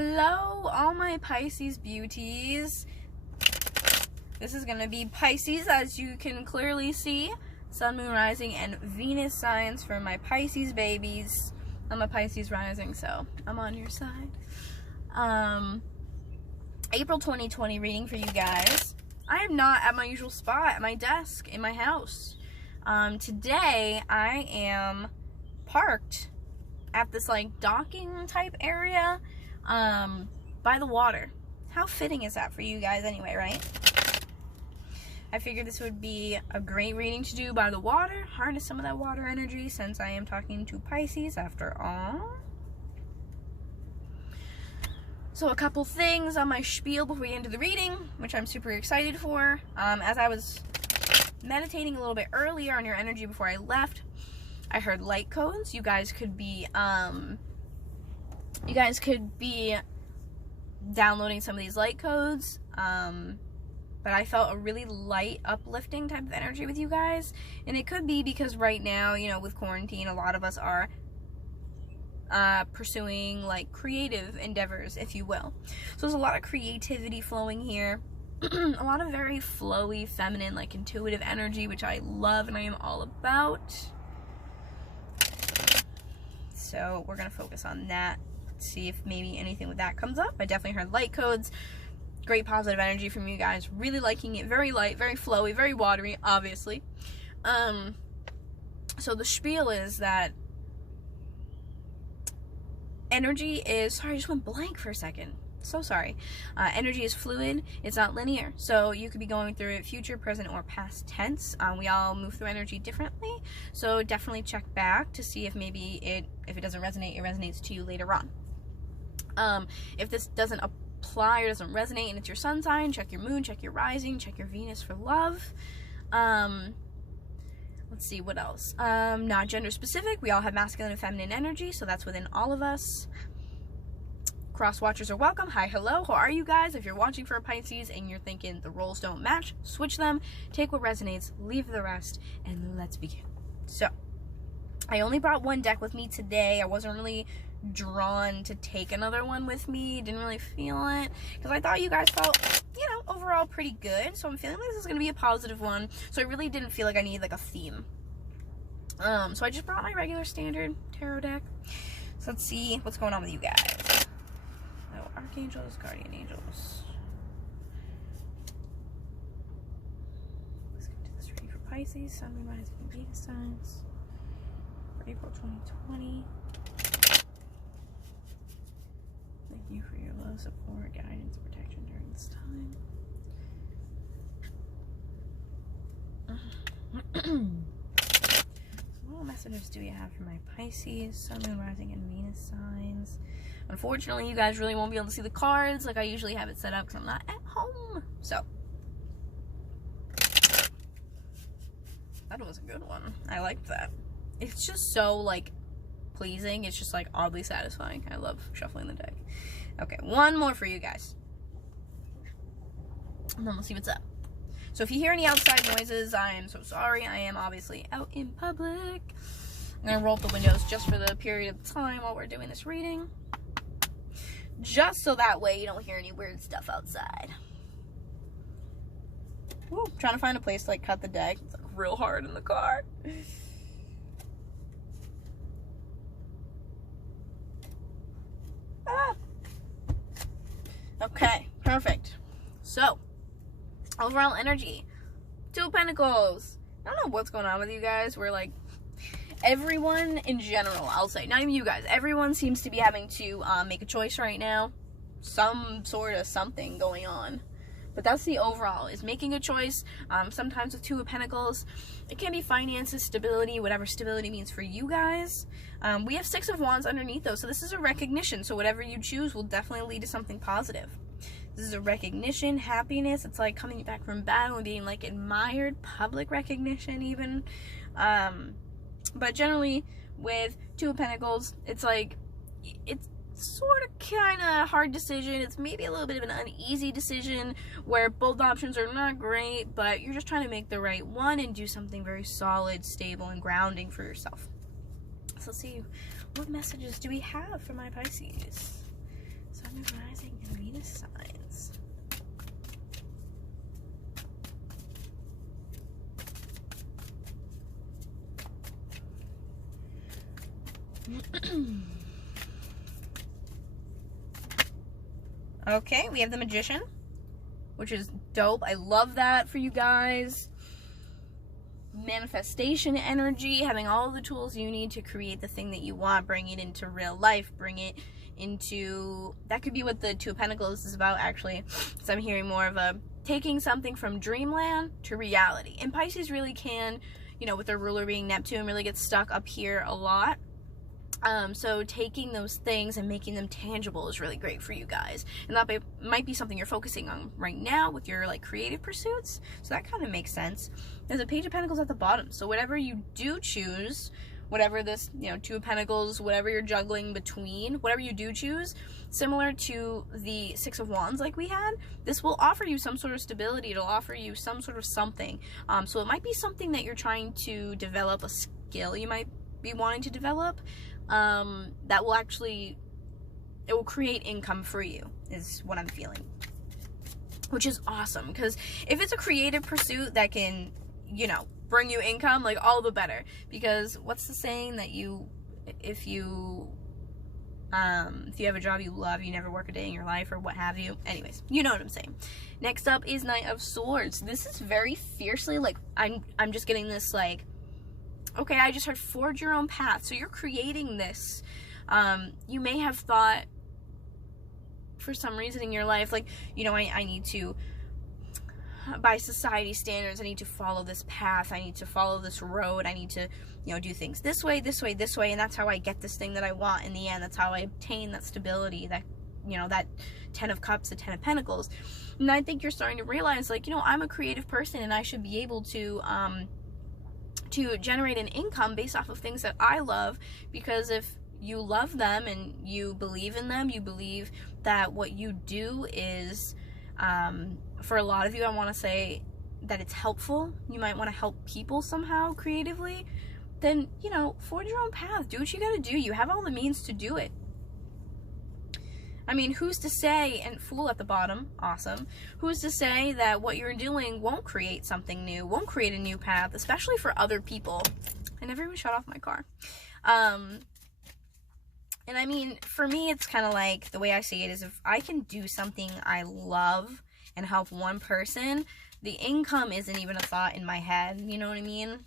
Hello, all my Pisces beauties. This is going to be Pisces, as you can clearly see. Sun, Moon, Rising, and Venus signs for my Pisces babies. I'm a Pisces rising, so I'm on your side. April 2020 reading for you guys. I am not at my usual spot, at my desk, in my house. Today, I am parked at this, like, docking type area, by the water. How fitting is that for you guys anyway, right? I figured this would be a great reading to do by the water, harness some of that water energy since I am talking to Pisces after all. So a couple things on my spiel before we get into the reading, which I'm super excited for. As I was meditating a little bit earlier on your energy before I left, I heard light codes. You guys could be downloading some of these light codes. But I felt a really light, uplifting type of energy with you guys. And it could be because right now, you know, with quarantine, a lot of us are pursuing, like, creative endeavors, if you will. So there's a lot of creativity flowing here. A lot of very flowy, feminine, like, intuitive energy, which I love and I am all about. So we're going to focus on that. See if maybe anything with that comes up. I definitely heard light codes. Great positive energy from you guys. Really liking it. Very light, very flowy, very watery, obviously. So the spiel is that energy is... Sorry, I just went blank for a second. So sorry. Energy is fluid. It's not linear. So you could be going through it future, present, or past tense. We all move through energy differently. So definitely check back to see if maybe if it doesn't resonate, it resonates to you later on. If this doesn't apply or doesn't resonate and it's your sun sign, check your moon, check your rising, check your Venus for love. Let's see, what else? Not gender specific. We all have masculine and feminine energy, so that's within all of us. Cross watchers are welcome. Hi, hello, how are you guys? If you're watching for a Pisces and you're thinking the roles don't match, switch them, take what resonates, leave the rest, and let's begin. So, I only brought one deck with me today. I wasn't really drawn to take another one with me. Didn't really feel it because I thought you guys felt, you know, overall pretty good. So I'm feeling like this is going to be a positive one. So I really didn't feel like I needed like a theme. So I just brought my regular standard tarot deck. So let's see what's going on with you guys. Oh, archangels, guardian angels. Let's get to this reading for Pisces, Sun, Moon, Rising, and Venus signs for April 2020. Thank you for your love, support, guidance, and protection during this time. So what messages do we have for my Pisces, Sun, Moon, Rising, and Venus signs? Unfortunately, you guys really won't be able to see the cards like I usually have it set up because I'm not at home. So, that was a good one. I liked that. It's just so, like, pleasing. It's just, like, oddly satisfying. I love shuffling the deck. Okay, one more for you guys. And then we'll see what's up. So if you hear any outside noises, I am so sorry. I am obviously out in public. I'm going to roll up the windows just for the period of time while we're doing this reading. Just so that way you don't hear any weird stuff outside. Woo, trying to find a place to, like, cut the deck. It's, like, real hard in the car. Okay, perfect. So, overall energy. Two of Pentacles. I don't know what's going on with you guys. We're like, everyone in general, I'll say, not even you guys, everyone seems to be having to make a choice right now. Some sort of something going on. But that's the overall, is making a choice. Sometimes with Two of Pentacles, it can be finances, stability, whatever stability means for you guys. We have Six of Wands underneath though, so this is a recognition. So whatever you choose will definitely lead to something positive. This is a recognition, happiness. It's like coming back from battle and being, like, admired, public recognition even. But generally with Two of Pentacles, it's like, it's sort of kind of hard decision. It's maybe a little bit of an uneasy decision where both options are not great, but you're just trying to make the right one and do something very solid, stable, and grounding for yourself. So let's see, what messages do we have for my Pisces? Sun, Moon, Okay, we have the Magician, which is dope. I love that for you guys. Manifestation energy, having all the tools you need to create the thing that you want, bring it into real life, bring it into, that could be what the Two of Pentacles is about, actually. So I'm hearing more of a taking something from dreamland to reality. And Pisces really can, you know, with their ruler being Neptune, really get stuck up here a lot. So taking those things and making them tangible is really great for you guys. And that might be something you're focusing on right now with your like creative pursuits. So that kind of makes sense. There's a Page of Pentacles at the bottom. So whatever you do choose, whatever this, you know, Two of Pentacles, whatever you're juggling between, whatever you do choose, similar to the Six of Wands like we had, this will offer you some sort of stability. It'll offer you some sort of something. So it might be something that you're trying to develop, a skill you might be wanting to develop. That will actually, it will create income for you, is what I'm feeling, which is awesome. Because if it's a creative pursuit that can, you know, bring you income, like, all the better. Because what's the saying that if you have a job you love, you never work a day in your life, or what have you. Anyways, you know what I'm saying. Next up is Knight of Swords. This is very fiercely, like, I'm just getting this, like, okay, I just heard forge your own path. So you're creating this. You may have thought for some reason in your life, like, you know, I need to, by society standards, I need to follow this path. I need to follow this road. I need to, you know, do things this way, this way, this way. And that's how I get this thing that I want in the end. That's how I obtain that stability, that, you know, that 10 of Cups, the 10 of Pentacles. And I think you're starting to realize, like, you know, I'm a creative person and I should be able to generate an income based off of things that I love. Because if you love them and you believe in them, you believe that what you do is, for a lot of you, I want to say that it's helpful. You might want to help people somehow creatively. Then, you know, forge your own path. Do what you gotta do. You have all the means to do it. I mean, who's to say, and Fool at the bottom, awesome. Who's to say that what you're doing won't create something new, won't create a new path, especially for other people. I never even shut off my car. And I mean, for me, it's kind of like, the way I see it is, if I can do something I love and help one person, the income isn't even a thought in my head. You know what I mean?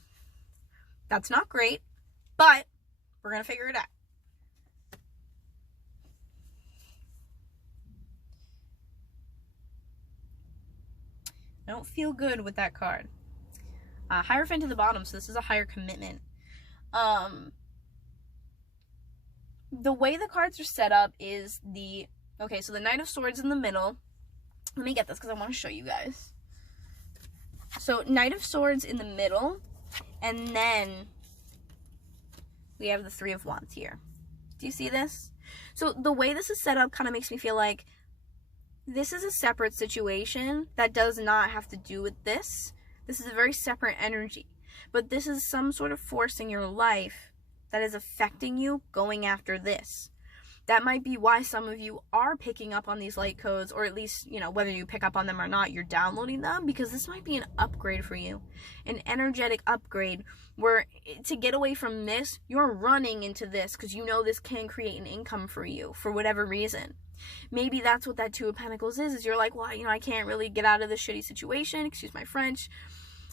That's not great, but we're going to figure it out. I don't feel good with that card. Hierophant to the bottom, so this is a higher commitment. The way the cards are set up is okay, so the Knight of Swords in the middle. Let me get this because I want to show you guys. So Knight of Swords in the middle, and then we have the Three of Wands here. Do you see this? So the way this is set up kind of makes me feel like this is a separate situation that does not have to do with this. This is a very separate energy. But this is some sort of force in your life that is affecting you going after this. That might be why some of you are picking up on these light codes, or at least, you know, whether you pick up on them or not, you're downloading them, because this might be an upgrade for you. An energetic upgrade where, to get away from this, you're running into this because you know this can create an income for you for whatever reason. Maybe that's what that Two of Pentacles is you're like, well, you know, I can't really get out of this shitty situation, excuse my French,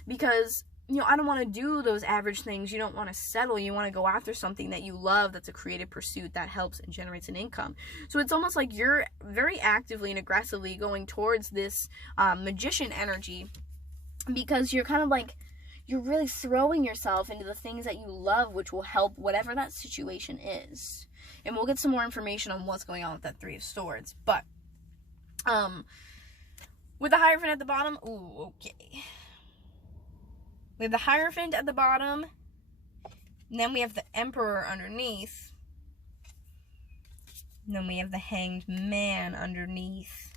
because, you know, I don't want to do those average things. You don't want to settle. You want to go after something that you love, that's a creative pursuit that helps and generates an income. So it's almost like you're very actively and aggressively going towards this magician energy, because you're kind of like, you're really throwing yourself into the things that you love, which will help whatever that situation is. And we'll get some more information on what's going on with that Three of Swords. But, with the Hierophant at the bottom, ooh, okay. We have the Hierophant at the bottom, and then we have the Emperor underneath. And then we have the Hanged Man underneath.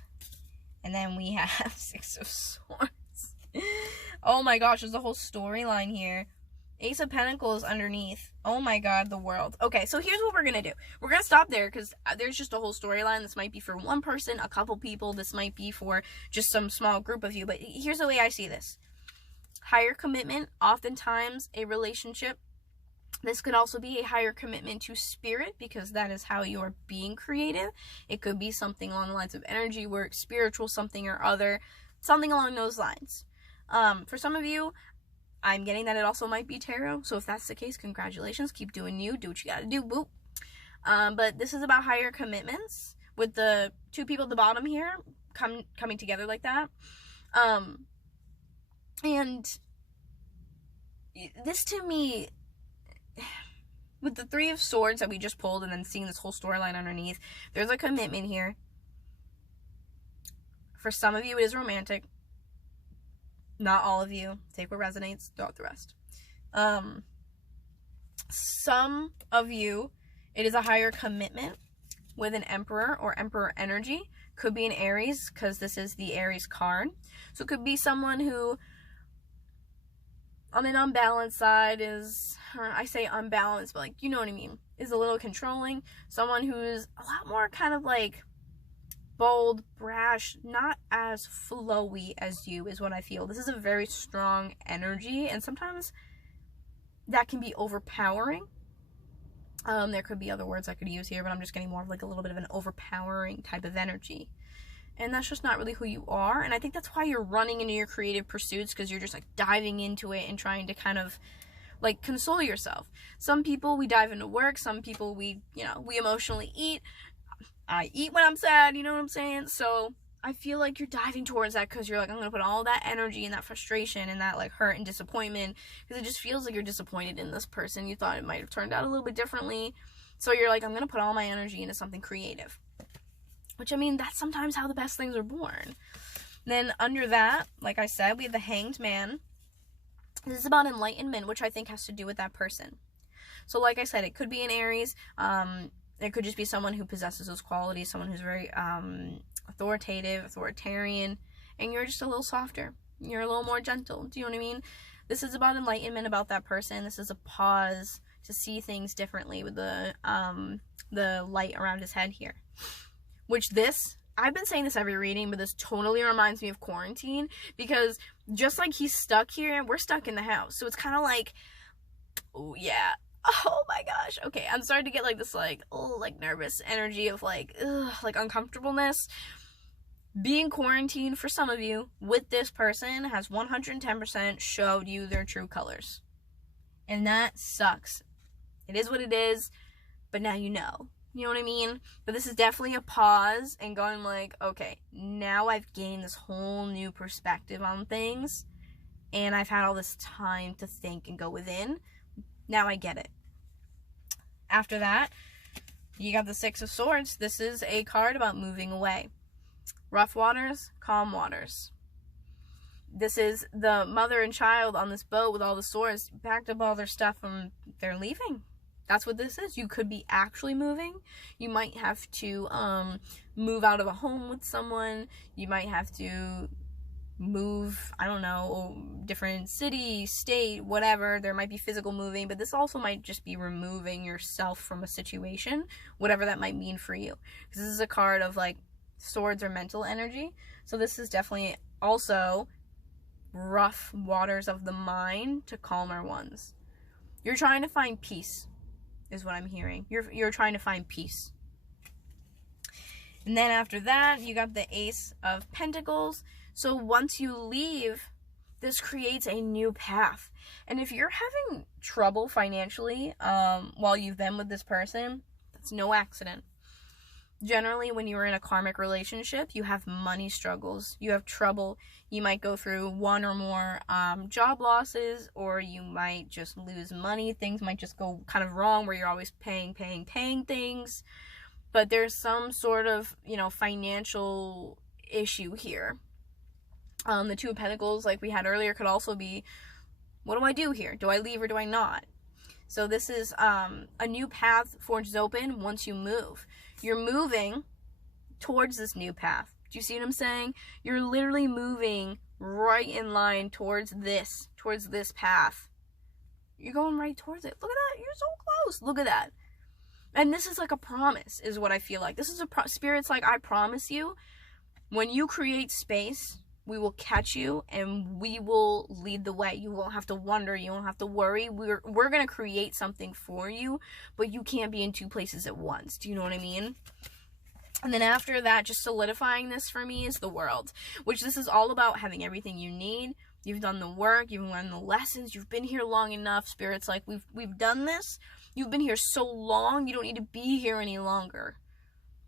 And then we have Six of Swords. Oh my gosh, there's a whole storyline here. Ace of Pentacles underneath. Oh my god, the world. Okay, so here's what we're going to do. We're going to stop there because there's just a whole storyline. This might be for one person, a couple people. This might be for just some small group of you. But here's the way I see this. Higher commitment, oftentimes a relationship This could also be a higher commitment to spirit, because that is how you're being creative. It could be something along the lines of energy work, spiritual something or other, something along those lines. For some of you, I'm getting that it also might be tarot. So if that's the case, congratulations. Keep doing you. Do what you gotta do. Boop. But this is about higher commitments with the two people at the bottom here coming together like that. And this to me, with the Three of Swords that we just pulled and then seeing this whole storyline underneath, there's a commitment here. For some of you, it is romantic. Not all of you. Take what resonates, throw out the rest. Some of you, it is a higher commitment with an Emperor or Emperor energy. Could be an Aries, because this is the Aries card. So it could be someone who, on an unbalanced side, is, or I say unbalanced, but like, you know what I mean, is a little controlling. Someone who's a lot more kind of like bold, brash, not as flowy as you, is what I feel. This is a very strong energy, and sometimes that can be overpowering. There could be other words I could use here, but I'm just getting more of like a little bit of an overpowering type of energy. And that's just not really who you are. And I think that's why you're running into your creative pursuits, because you're just like diving into it and trying to kind of like console yourself. Some people, we dive into work. Some people, we emotionally eat. I eat when I'm sad, you know what I'm saying? So I feel like you're diving towards that because you're like, I'm going to put all that energy and that frustration and that like hurt and disappointment, because it just feels like you're disappointed in this person. You thought it might have turned out a little bit differently. So you're like, I'm going to put all my energy into something creative. Which, I mean, that's sometimes how the best things are born. Then under that, like I said, we have the Hanged Man. This is about enlightenment, which I think has to do with that person. So like I said, it could be an Aries. It could just be someone who possesses those qualities, someone who's very authoritative, authoritarian, and you're just a little softer. You're a little more gentle. Do you know what I mean? This is about enlightenment about that person. This is a pause to see things differently with the light around his head here. Which this, I've been saying this every reading, but this totally reminds me of quarantine, because just like he's stuck here, we're stuck in the house. So it's kind of like, oh yeah, oh my gosh, okay, I'm starting to get like this like, oh, like nervous energy of like, ugh, like uncomfortableness. Being quarantined for some of you with this person has 110% showed you their true colors. And that sucks. It is what it is, but now you know. You know what I mean? But this is definitely a pause and going like, okay, now I've gained this whole new perspective on things, and I've had all this time to think and go within. Now I get it. After that, you got the Six of Swords. This is a card about moving away. Rough waters, calm waters. This is the mother and child on this boat with all the swords, packed up all their stuff, and they're leaving. That's what this is. You could be actually moving. You might have to move out of a home with someone. You might have to move, I don't know, different city, state, whatever. There might be physical moving, but this also might just be removing yourself from a situation, whatever that might mean for you. Because this is a card of like swords or mental energy. So this is definitely also rough waters of the mind to calmer ones. You're trying to find peace, is what I'm hearing. You're trying to find peace. And then after that, you got the Ace of Pentacles. So once you leave, this creates a new path. And if you're having trouble financially while you've been with this person, that's no accident. Generally, when you're in a karmic relationship, you have money struggles. You have trouble. You might go through one or more job losses, or you might just lose money. Things might just go kind of wrong where you're always paying things. But there's some sort of, financial issue here. The Two of Pentacles, like we had earlier, could also be, what do I do here? Do I leave or do I not? So this is a new path forges open once you move. You're moving towards this new path. Do you see what I'm saying? You're literally moving right in line towards this path. You're going right towards it. Look at that. You're so close. Look at that. And this is like a promise, is what I feel like. This is Spirit's like, I promise you, when you create space We will catch you, and we will lead the way. You won't have to wonder. You won't have to worry. We're going to create something for you, but you can't be in two places at once. Do you know what I mean? And then after that, just solidifying this for me is the world, which this is all about having everything you need. You've done the work. You've learned the lessons. You've been here long enough. Spirit's like, we've done this. You've been here so long. You don't need to be here any longer.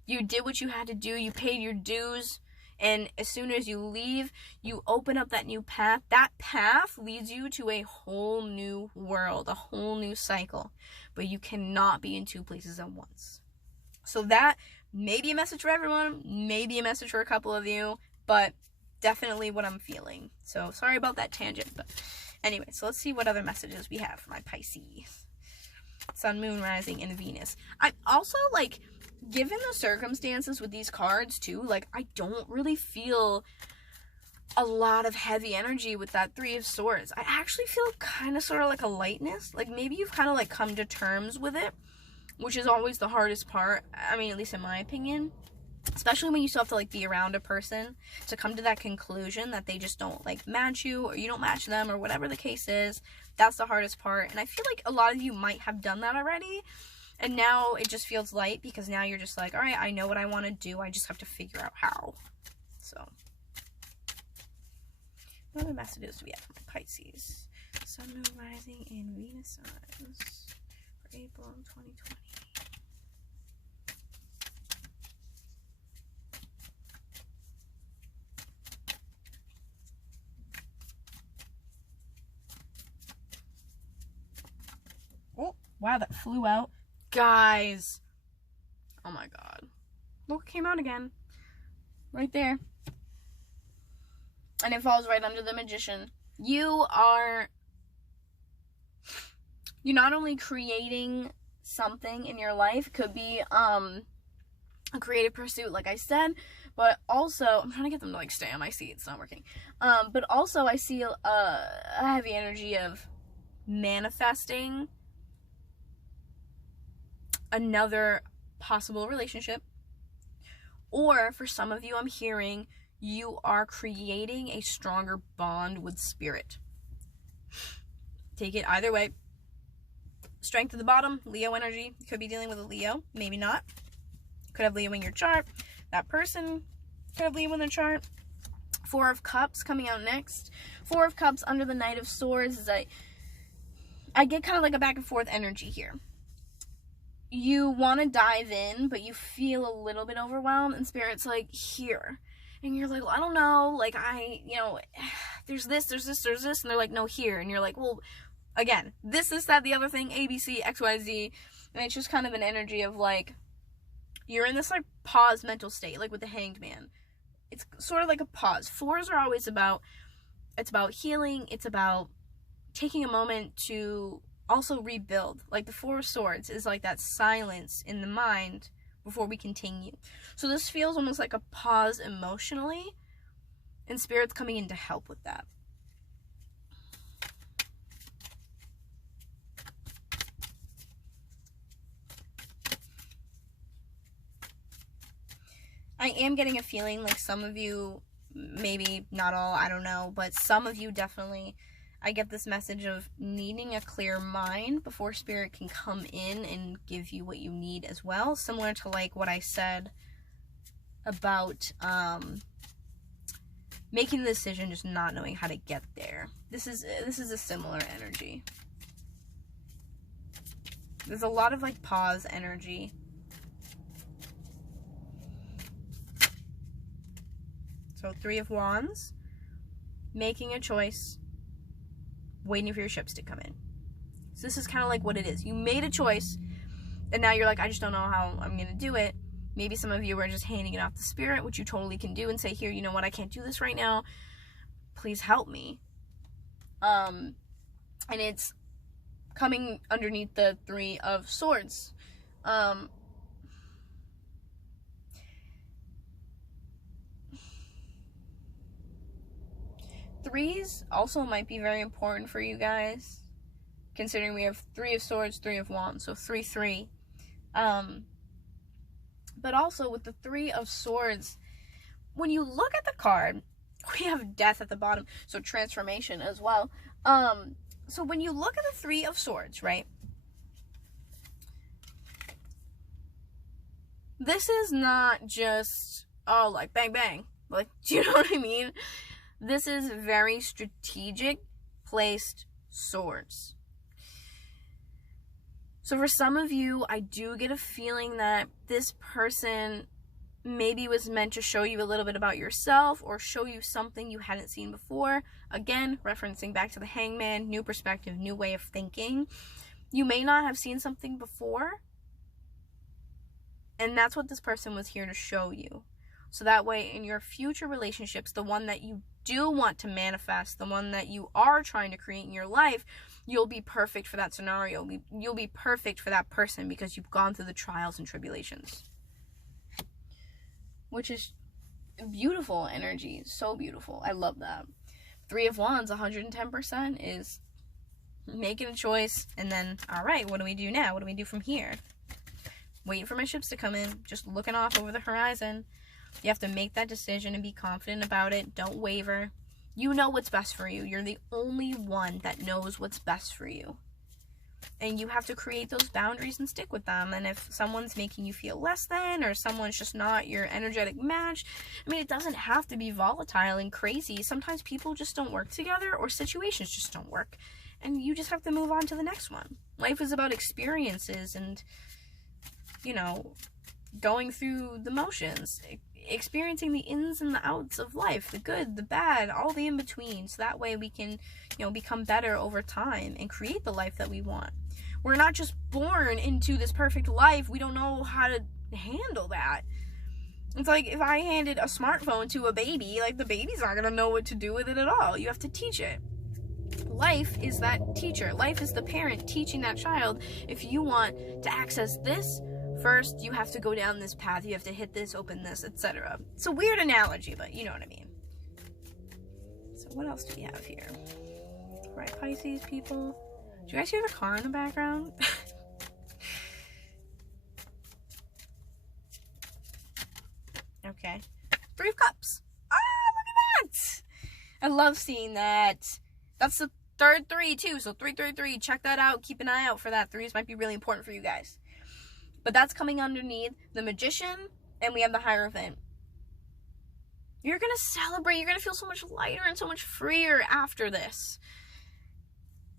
You did what you had to do. You paid your dues. And as soon as you leave, you open up that new path. That path leads you to a whole new world, a whole new cycle. But you cannot be in two places at once. So that may be a message for everyone, maybe a message for a couple of you, but definitely what I'm feeling. So sorry about that tangent. But anyway, so let's see what other messages we have for my Pisces. Sun, Moon, Rising, and Venus. I also, like, given the circumstances with these cards too, like, I don't really feel a lot of heavy energy with that Three of Swords. I actually feel kind of sort of like a lightness. Like, maybe you've kind of like come to terms with it, which is always the hardest part. I mean, at least in my opinion. Especially when you still have to, like, be around a person to come to that conclusion that they just don't, like, match you, or you don't match them, or whatever the case is. That's the hardest part. And I feel like a lot of you might have done that already. And now it just feels light, because now you're just like, all right, I know what I want to do. I just have to figure out how. So, what other messages do we have from Pisces? Sun, Moon, Rising, and Venus signs for April 2020. Oh, wow, that flew out. Guys. Oh my god. Look, it came out again. Right there. And it falls right under the Magician. You're not only creating something in your life, could be a creative pursuit, like I said, but also, I'm trying to get them to, like, stay on my seat. It's not working. But also, I see a heavy energy of manifesting another possible relationship. Or for some of you, I'm hearing you are creating a stronger bond with spirit. Take it either way. Strength at the bottom, Leo energy. You could be dealing with a Leo, maybe not. Could have Leo in your chart. That person could have Leo in their chart. Four of Cups coming out next. Four of Cups under the Knight of Swords is I get kind of like a back and forth energy here. You want to dive in, but you feel a little bit overwhelmed, and Spirit's like, here. And you're like, well, I don't know, like, there's this, and they're like, no, here. And you're like, well, again, this, that, the other thing, A, B, C, X, Y, Z. And it's just kind of an energy of, like, you're in this, like, pause mental state, like with the Hanged Man. It's sort of like a pause. Fours are always it's about healing, it's about taking a moment to also rebuild. Like the Four of Swords is like that silence in the mind before we continue. So this feels almost like a pause emotionally, and Spirit's coming in to help with that. I am getting a feeling like some of you, maybe not all, I don't know, but some of you definitely, I get this message of needing a clear mind before Spirit can come in and give you what you need as well. Similar to like what I said about making the decision, just not knowing how to get there. This is a similar energy. There's a lot of like pause energy. So Three of Wands, making a choice, waiting for your ships to come in. So this is kind of like what it is. You made a choice, and now you're like, I just don't know how I'm going to do it. Maybe some of you are just handing it off to Spirit, which you totally can do, and say, here, you know what, I can't do this right now. Please help me. And it's coming underneath the Three of Swords. Threes also might be very important for you guys, considering we have Three of Swords, Three of Wands, so 3-3. But also with the Three of Swords, when you look at the card, We have death at the bottom, so transformation as well. So when you look at the Three of Swords, right? This is not just, oh, like, bang, bang. Like, do you know what I mean? This is very strategic placed swords. So for some of you, I do get a feeling that this person maybe was meant to show you a little bit about yourself or show you something you hadn't seen before. Again, referencing back to the Hangman, new perspective, new way of thinking. You may not have seen something before, and that's what this person was here to show you. So that way in your future relationships, the one that you do want to manifest, the one that you are trying to create in your life, you'll be perfect for that scenario. You'll be perfect for that person because you've gone through the trials and tribulations. Which is beautiful energy. So beautiful. I love that. Three of Wands, 110% is making a choice. And then, all right, what do we do now? What do we do from here? Waiting for my ships to come in. Just looking off over the horizon. You have to make that decision and be confident about it. Don't waver. You know what's best for you. You're the only one that knows what's best for you. And you have to create those boundaries and stick with them. And if someone's making you feel less than, or someone's just not your energetic match, I mean, it doesn't have to be volatile and crazy. Sometimes people just don't work together, or situations just don't work. And you just have to move on to the next one. Life is about experiences and, you know, going through the motions, experiencing the ins and the outs of life, the good, the bad, all the in between. So that way we can, you know, become better over time and create the life that we want. We're not just born into this perfect life. We don't know how to handle that. It's like if I handed a smartphone to a baby, like, the baby's not gonna know what to do with it at all. You have to teach it. Life is that teacher. Life is the parent teaching that child. If you want to access this, first, you have to go down this path, you have to hit this, open this, etc. It's a weird analogy, but you know what I mean. So what else do we have here? Right, Pisces people. Do you guys hear the car in the background? Okay. Three of Cups. Ah, look at that! I love seeing that. That's the third three, too. So 333, check that out. Keep an eye out for that. Threes might be really important for you guys. But that's coming underneath the Magician, and we have the Hierophant. You're going to celebrate. You're going to feel so much lighter and so much freer after this.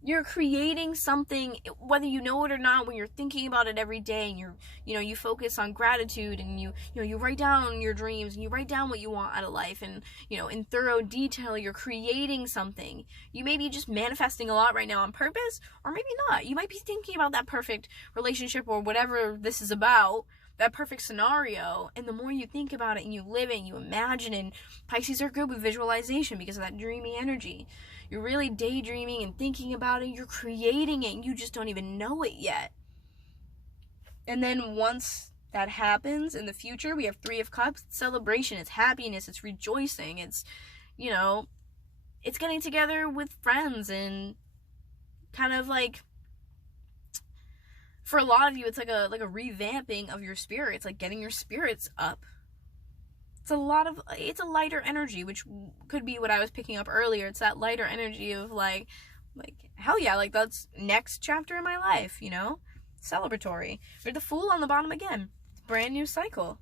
You're creating something, whether you know it or not, when you're thinking about it every day, and you focus on gratitude, and you write down your dreams, and you write down what you want out of life, and, in thorough detail, you're creating something. You may be just manifesting a lot right now on purpose, or maybe not. You might be thinking about that perfect relationship or whatever this is about, that perfect scenario, and the more you think about it and you live it and you imagine it, and Pisces are good with visualization because of that dreamy energy. You're really daydreaming and thinking about it. You're creating it and you just don't even know it yet. And then once that happens in the future, we have Three of Cups. It's celebration. It's happiness. It's rejoicing. It's, it's getting together with friends and kind of like, for a lot of you, it's like a revamping of your spirits, like getting your spirits up. It's a lighter energy, which could be what I was picking up earlier. It's that lighter energy of like, hell yeah, like that's next chapter in my life, celebratory. But the Fool on the bottom again, brand new cycle.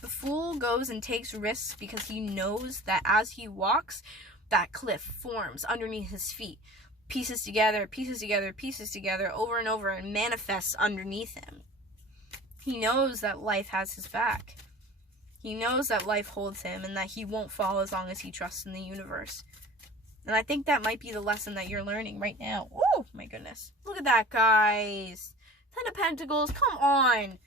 The Fool goes and takes risks because he knows that as he walks, that cliff forms underneath his feet. Pieces together, pieces together, pieces together, over and over, and manifests underneath him. He knows that life has his back. He knows that life holds him and that he won't fall as long as he trusts in the universe. And I think that might be the lesson that you're learning right now. Oh, my goodness. Look at that, guys. 10 of Pentacles, come on.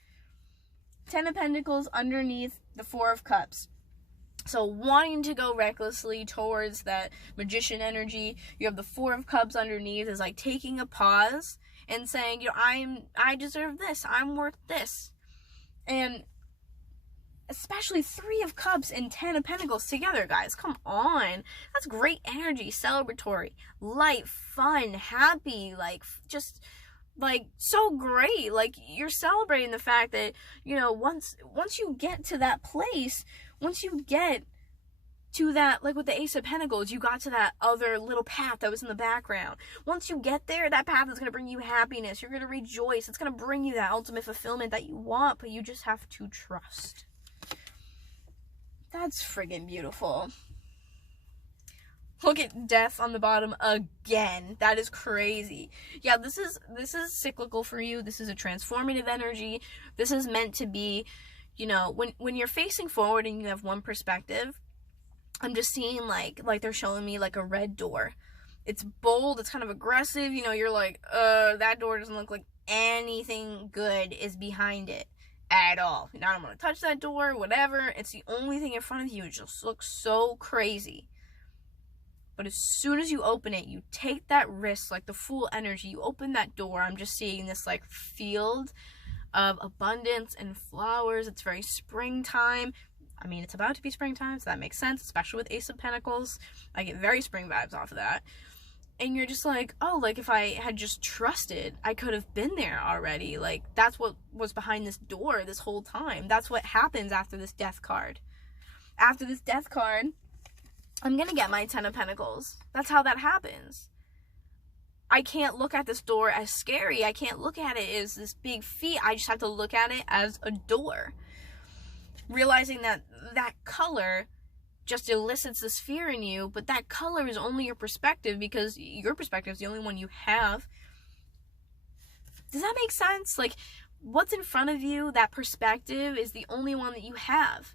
10 of Pentacles underneath the Four of Cups. So wanting to go recklessly towards that Magician energy. You have the Four of Cups underneath is like taking a pause and saying, I deserve this. I'm worth this. And especially Three of Cups and 10 of Pentacles together, guys. Come on. That's great energy. Celebratory. Light, fun, happy. Just so great. You're celebrating the fact that, once you get to that place, once you get to that, like with the Ace of Pentacles, you got to that other little path that was in the background. Once you get there, that path is going to bring you happiness. You're going to rejoice. It's going to bring you that ultimate fulfillment that you want, but you just have to trust. That's friggin' beautiful. Look at death on the bottom again. That is crazy. Yeah, this is cyclical for you. This is a transformative energy. This is meant to be, you know, when you're facing forward and you have one perspective, I'm just seeing like they're showing me like a red door. It's bold, it's kind of aggressive, you know, you're like, that door doesn't look like anything good is behind it at all. Now I don't want to touch that door, whatever. It's the only thing in front of you. It just looks so crazy. But as soon as you open it, you take that risk, like the full energy, you open that door. I'm just seeing this like field of abundance and flowers. It's very springtime. I mean, it's about to be springtime, so that makes sense, especially with Ace of Pentacles. I get very spring vibes off of that. And you're just like, oh, like if I had just trusted, I could have been there already. Like, that's what was behind this door this whole time. That's what happens after this death card. After this death card, I'm going to get my 10 of Pentacles. That's how that happens. I can't look at this door as scary. I can't look at it as this big feat. I just have to look at it as a door. Realizing that that color just elicits this fear in you, but that color is only your perspective because your perspective is the only one you have. Does that make sense? Like, what's in front of you, that perspective is the only one that you have.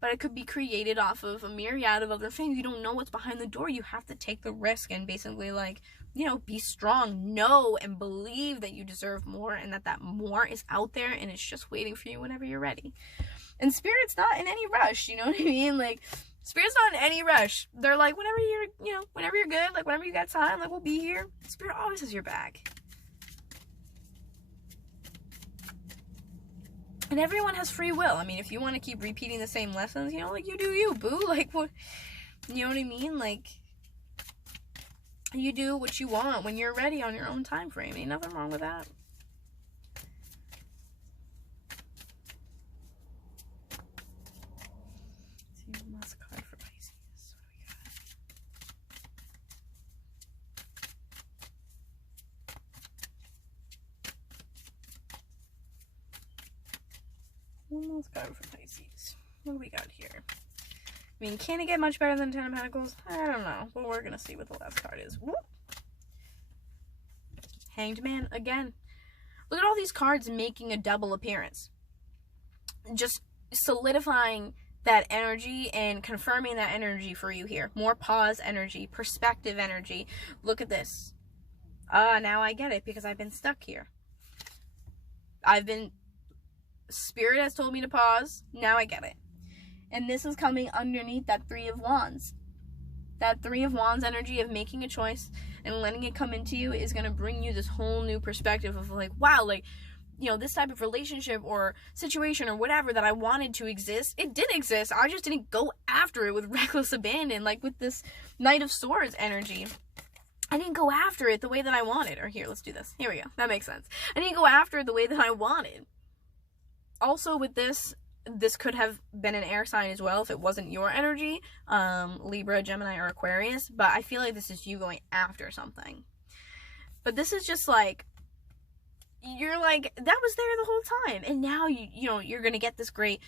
But it could be created off of a myriad of other things. You don't know what's behind the door. You have to take the risk and basically, like, you know, be strong. Know and believe that you deserve more and that more is out there and it's just waiting for you whenever you're ready. And Spirit's not in any rush, you know what I mean? Like, Spirit's not in any rush. They're like, whenever you're, you know, whenever you're good, like, whenever you got time, like, we'll be here. Spirit always has your back. And everyone has free will. I mean, if you want to keep repeating the same lessons, you know, like, you do you, boo. Like, what, you know what I mean? Like, you do what you want when you're ready on your own time frame. Ain't nothing wrong with that. One last card for Pisces. What do we got here? I mean, can it get much better than 10 of Pentacles? I don't know. But we're going to see what the last card is. Whoop. Hanged Man again. Look at all these cards making a double appearance. Just solidifying that energy and confirming that energy for you here. More pause energy, perspective energy. Look at this. Now I get it because I've been stuck here. Spirit has told me to pause. Now I get it. And this is coming underneath that 3 of Wands. That 3 of Wands energy of making a choice and letting it come into you is going to bring you this whole new perspective of like, wow, like, you know, this type of relationship or situation or whatever that I wanted to exist, it did exist. I just didn't go after it with reckless abandon, like with this Knight of Swords energy. I didn't go after it the way that I wanted. Or here, let's do this. Here we go. That makes sense. I didn't go after it the way that I wanted. Also with this could have been an air sign as well if it wasn't your energy, Libra, Gemini, or Aquarius, but I feel like this is you going after something. But this is just like, you're like, that was there the whole time, and now you know, you're gonna get this great,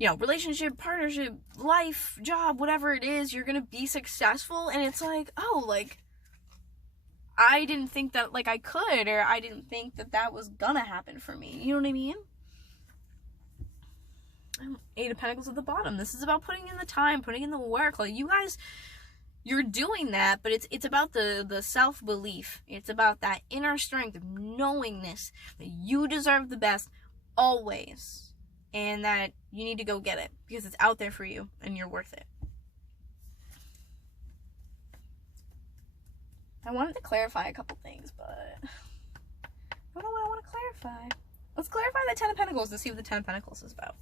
you know, relationship, partnership, life, job, whatever it is, you're gonna be successful, and it's like, oh, like, I didn't think that, like, I could, or I didn't think that that was gonna happen for me, you know what I mean? 8 of Pentacles at the bottom. This is about putting in the time, putting in the work. Like, you guys, you're doing that, but it's about the self-belief. It's about that inner strength of knowingness that you deserve the best always, and that you need to go get it because it's out there for you and you're worth it. I wanted to clarify a couple things, but I don't know what I want to clarify. Let's clarify the 10 of Pentacles to see what the 10 of Pentacles is about.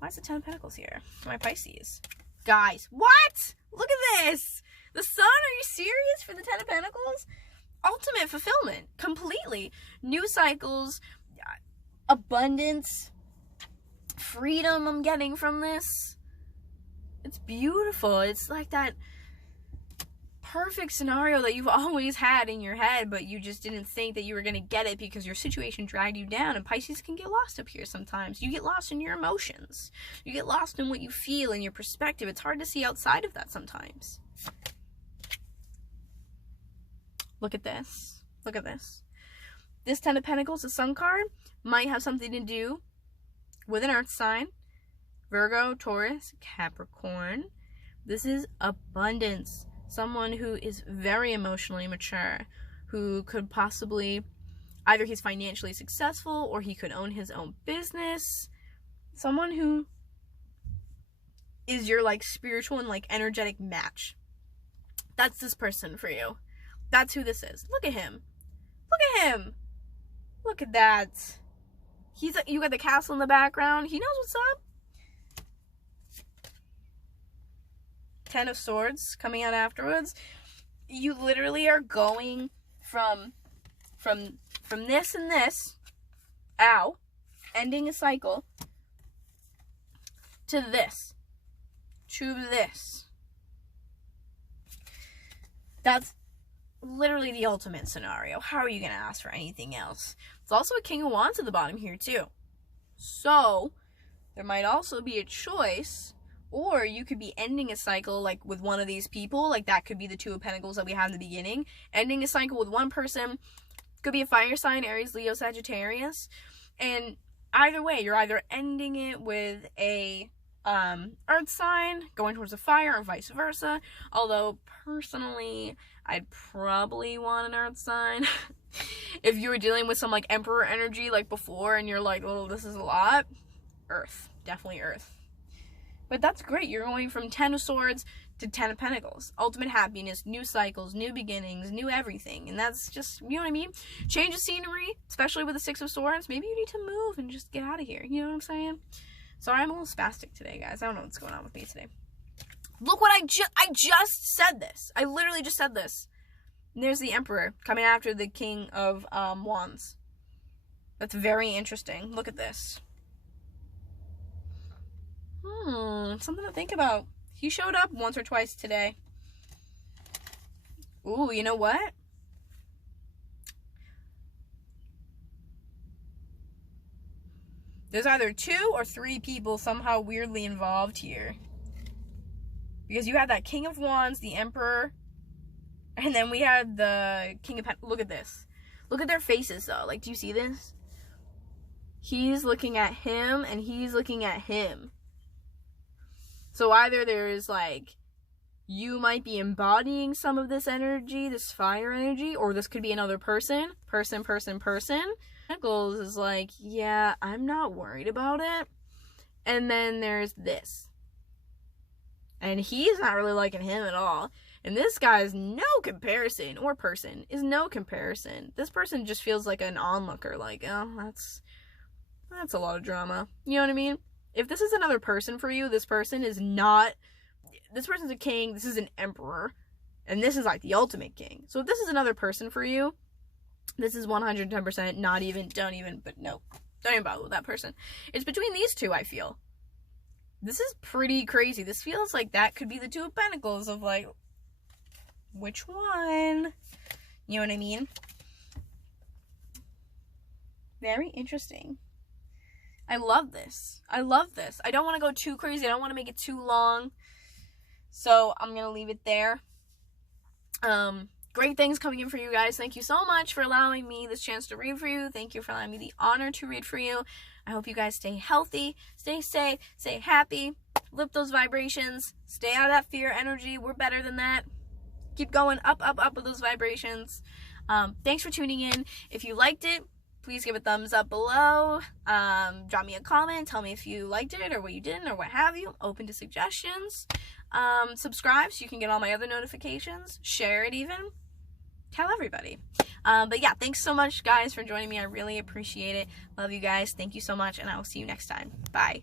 Why is the 10 of Pentacles here? My Pisces. Guys, what? Look at this. The Sun, are you serious for the 10 of Pentacles? Ultimate fulfillment. Completely. New cycles. Abundance. Freedom I'm getting from this. It's beautiful. It's like that perfect scenario that you've always had in your head, but you just didn't think that you were going to get it because your situation dragged you down. And Pisces can get lost up here sometimes. You get lost in your emotions. You get lost in what you feel and your perspective. It's hard to see outside of that sometimes. Look at this. Look at this. This Ten of Pentacles, the Sun card, might have something to do with an earth sign. Virgo, Taurus, Capricorn. This is abundance. Someone who is very emotionally mature, who could possibly, either he's financially successful or he could own his own business. Someone who is your like spiritual and like energetic match. That's this person for you. That's who this is. Look at him. Look at him. Look at that. You got the castle in the background. He knows what's up. Ten of Swords coming out afterwards. You literally are going from this and this, ow, ending a cycle, to this, That's literally the ultimate scenario. How are you going to ask for anything else? It's also a King of Wands at the bottom here too. So, there might also be a choice, or you could be ending a cycle like with one of these people. Like that could be the Two of Pentacles that we had in the beginning. Ending a cycle with one person. Could be a fire sign, Aries, Leo, Sagittarius. And either way, you're either ending it with a earth sign going towards a fire, or vice versa. Although personally, I'd probably want an earth sign. If you were dealing with some like Emperor energy like before and you're like, oh, this is a lot, earth. Definitely earth. But that's great. You're going from Ten of Swords to Ten of Pentacles. Ultimate happiness, new cycles, new beginnings, new everything. And that's just, you know what I mean? Change of scenery, especially with the Six of Swords. Maybe you need to move and just get out of here. You know what I'm saying? Sorry, I'm a little spastic today, guys. I don't know what's going on with me today. Look what I just said this. I literally just said this. And there's the Emperor coming after the King of Wands. That's very interesting. Look at this. Something to think about. He showed up once or twice today. Ooh, you know what? There's either 2 or 3 people somehow weirdly involved here. Because you had that King of Wands, the Emperor, and then we had the King of Pentacles. Look at this. Look at their faces, though. Like, do you see this? He's looking at him, and he's looking at him. So either there's, like, you might be embodying some of this energy, this fire energy, or this could be another person. Pentacles is like, yeah, I'm not worried about it. And then there's this. And he's not really liking him at all. And this guy is no comparison, or person is no comparison. This person just feels like an onlooker, like, oh, that's a lot of drama. You know what I mean? If this is another person for you, this person is not, this person's a king, this is an emperor, and this is like the ultimate king. So if this is another person for you, this is 110%, not even, don't even bother with that person. It's between these two, I feel. This is pretty crazy. This feels like that could be the Two of Pentacles of like, which one? You know what I mean? Very interesting. I love this. I love this. I don't want to go too crazy. I don't want to make it too long. So I'm going to leave it there. Great things coming in for you guys. Thank you so much for allowing me this chance to read for you. Thank you for allowing me the honor to read for you. I hope you guys stay healthy, stay safe, stay happy, lift those vibrations, stay out of that fear energy. We're better than that. Keep going up, up, up with those vibrations. Thanks for tuning in. If you liked it, please give a thumbs up below. Drop me a comment. Tell me if you liked it or what you didn't or what have you. Open to suggestions. Subscribe so you can get all my other notifications. Share it even. Tell everybody. But yeah, thanks so much, guys, for joining me. I really appreciate it. Love you guys. Thank you so much, and I will see you next time. Bye.